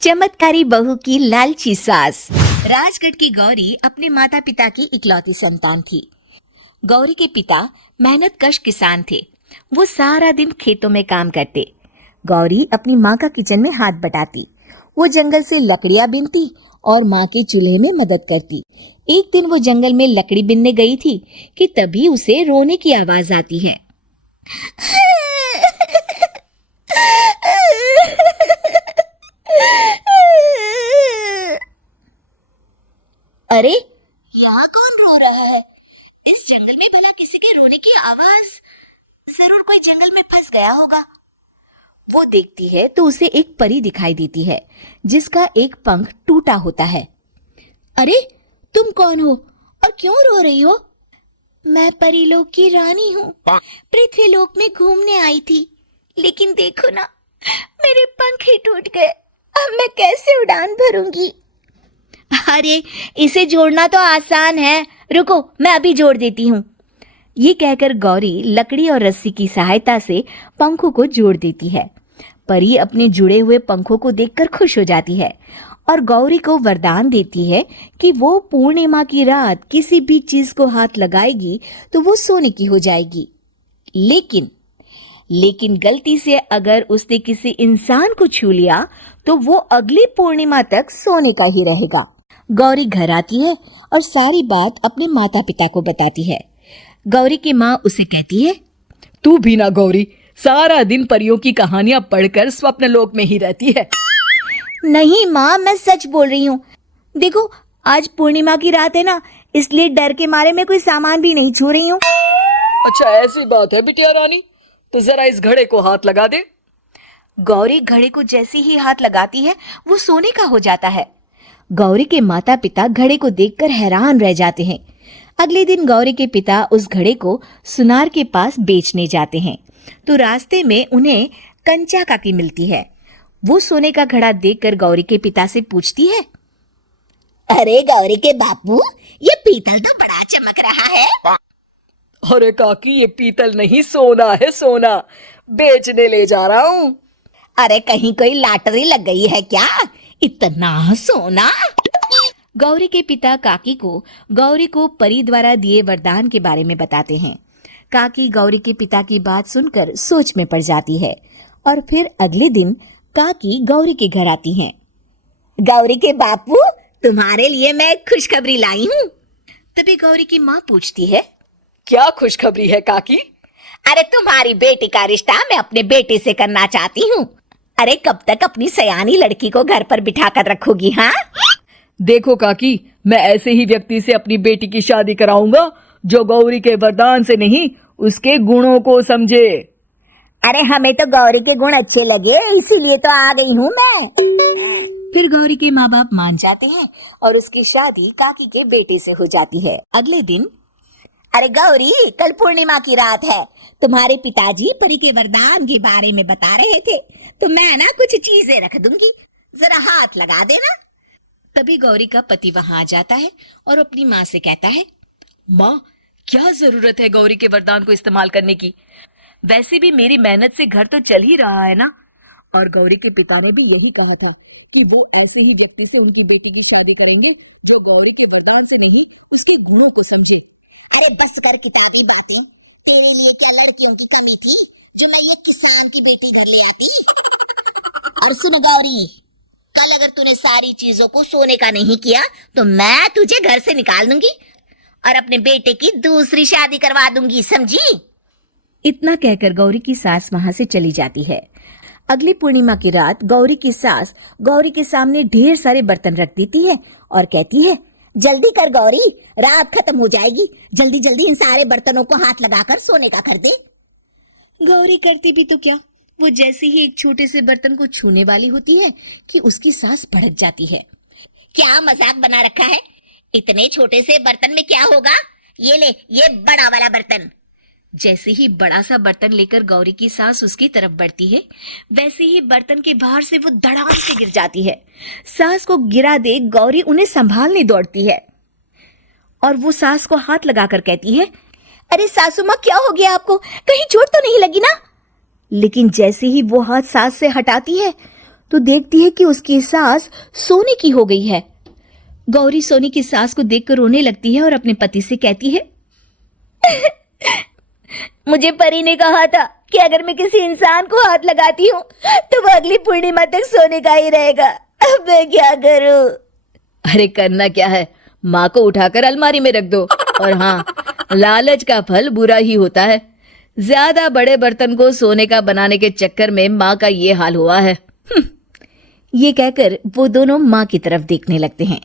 चमत्कारी बहू की लालची सास। राजगढ़ की गौरी अपने माता पिता की इकलौती संतान थी। गौरी के पिता मेहनतकश किसान थे। वो सारा दिन खेतों में काम करते। गौरी अपनी माँ का किचन में हाथ बटाती। वो जंगल से लकड़ियां बीनती और माँ के चूल्हे में मदद करती। एक दिन वो जंगल में लकड़ी बीनने गई थी कि तभी उसे रोने की आवाज आती है। अरे, यहाँ कौन रो रहा है? इस जंगल में भला किसी के रोने की आवाज? जरूर कोई जंगल में फंस गया होगा। वो देखती है तो उसे एक परी दिखाई देती है जिसका एक पंख टूटा होता है। अरे, तुम कौन हो और क्यों रो रही हो? मैं परीलोक की रानी हूँ। पृथ्वीलोक में घूमने आई थी, लेकिन देखो ना, मेरे पंख ही टूट गए। अब मैं कैसे उड़ान भरूंगी? अरे, इसे जोड़ना तो आसान है। रुको, मैं अभी जोड़ देती हूँ। ये कहकर गौरी लकड़ी और रस्सी की सहायता से पंखों को जोड़ देती है। परी अपने जुड़े हुए पंखों को देखकर खुश हो जाती है और गौरी को वरदान देती है कि वो पूर्णिमा की रात किसी भी चीज को हाथ लगाएगी तो वो सोने की हो जाएगी। लेकिन गलती से अगर उसने किसी इंसान को छू लिया तो वो अगली पूर्णिमा तक सोने का ही रहेगा। गौरी घर आती है और सारी बात अपने माता पिता को बताती है। गौरी की माँ उसे कहती है, तू भी ना गौरी, सारा दिन परियों की कहानियां पढ़कर स्वप्न लोक में ही रहती है। नहीं माँ, मैं सच बोल रही हूँ। देखो, आज पूर्णिमा की रात है ना, इसलिए डर के मारे मैं कोई सामान भी नहीं छू रही हूँ। अच्छा, ऐसी बात है बिटिया रानी, तो जरा इस घड़े को हाथ लगा दे। गौरी घड़े को जैसे ही हाथ लगाती है वो सोने का हो जाता है। गौरी के माता पिता घड़े को देखकर हैरान रह जाते हैं। अगले दिन गौरी के पिता उस घड़े को सुनार के पास बेचने जाते हैं तो रास्ते में उन्हें कंचा काकी मिलती है। वो सोने का घड़ा देखकर गौरी के पिता से पूछती है, अरे गौरी के बापू, ये पीतल तो बड़ा चमक रहा है। अरे काकी, ये पीतल नहीं, सोना है, सोना। बेचने ले जा रहा हूँ। अरे, कहीं कोई लॉटरी लग गई है क्या? इतना सोना? गौरी के पिता काकी को गौरी को परी द्वारा दिए वरदान के बारे में बताते हैं। काकी गौरी के पिता की बात सुनकर सोच में पड़ जाती है और फिर अगले दिन काकी गौरी के घर आती हैं। गौरी के बापू, तुम्हारे लिए मैं खुशखबरी लाई हूँ। तभी गौरी की माँ पूछती है, क्या खुशखबरी है काकी? अरे, तुम्हारी बेटी का रिश्ता मैं अपने बेटे से करना चाहती हूँ। अरे, कब तक अपनी सयानी लड़की को घर पर बिठा कर रखोगी? हाँ, देखो काकी, मैं ऐसे ही व्यक्ति से अपनी बेटी की शादी कराऊंगा जो गौरी के वरदान से नहीं, उसके गुणों को समझे। अरे, हमें तो गौरी के गुण अच्छे लगे, इसीलिए तो आ गई हूँ मैं। फिर गौरी के माँ बाप मान जाते हैं और उसकी शादी काकी के बेटे से हो जाती है। अगले दिन, अरे गौरी, कल पूर्णिमा की रात है। तुम्हारे पिताजी परी के वरदान के बारे में बता रहे थे, तो मैं ना कुछ चीजें रख दूंगी, जरा हाथ लगा देना। तभी गौरी का पति वहां आ जाता है और अपनी माँ से कहता है, माँ, क्या जरूरत है गौरी के वरदान को इस्तेमाल करने की? वैसे भी मेरी मेहनत से घर तो चल ही रहा है ना। और गौरी के पिता ने भी यही कहा था कि वो ऐसे ही व्यक्ति से उनकी बेटी की शादी करेंगे जो गौरी के वरदान से नहीं, उसके गुणों को समझे। अरे बस कर किताबी बातें। तेरे लिए क्या लड़कियों की कमी थी जो मैं ये किसान की बेटी घर ले आती? और सुन गौरी, कल अगर तूने सारी चीजों को सोने का नहीं किया तो मैं तुझे घर से निकाल दूंगी और अपने बेटे की दूसरी शादी करवा दूंगी, समझी? इतना कहकर गौरी की सास वहां से चली जाती है। अगली पूर्णिमा की रात गौरी की सास गौरी के सामने ढेर सारे बर्तन रख देती है और कहती है, जल्दी कर गौरी, रात खत्म हो जाएगी। जल्दी जल्दी इन सारे बर्तनों को हाथ लगाकर सोने का कर दे। गौरी करती भी तो क्या, वो जैसे ही एक छोटे से बर्तन को छूने वाली होती है कि उसकी सास भड़क जाती है। क्या मजाक बना रखा है? इतने छोटे से बर्तन में क्या होगा? ये ले, ये बड़ा वाला बर्तन। जैसे ही बड़ा सा बर्तन लेकर गौरी की सास उसकी तरफ बढ़ती है, वैसे ही बर्तन के बाहर से वो धड़ाम से गिर जाती है। सास को गिरा देख गौरी उन्हें संभालने दौड़ती है और वो सास को हाथ लगाकर कहती है, अरे सासू माँ, क्या हो गया आपको? कहीं चोट तो नहीं लगी ना? लेकिन जैसे ही वो हाथ सास से हटाती है तो देखती है कि उसकी सास सोने की हो गई है। गौरी सोने की सास को देखकर रोने लगती है और अपने पति से कहती है, मुझे परी ने कहा था कि अगर मैं किसी इंसान को हाथ लगाती हूँ तो वो अगली पूर्णिमा तक सोने का ही रहेगा। अब मैं क्या करूं? अरे करना क्या है, माँ को उठाकर अलमारी में रख दो। और हाँ, लालच का फल बुरा ही होता है। ज्यादा बड़े बर्तन को सोने का बनाने के चक्कर में माँ का ये हाल हुआ है। ये कहकर वो दोनों माँ की तरफ देखने लगते हैं।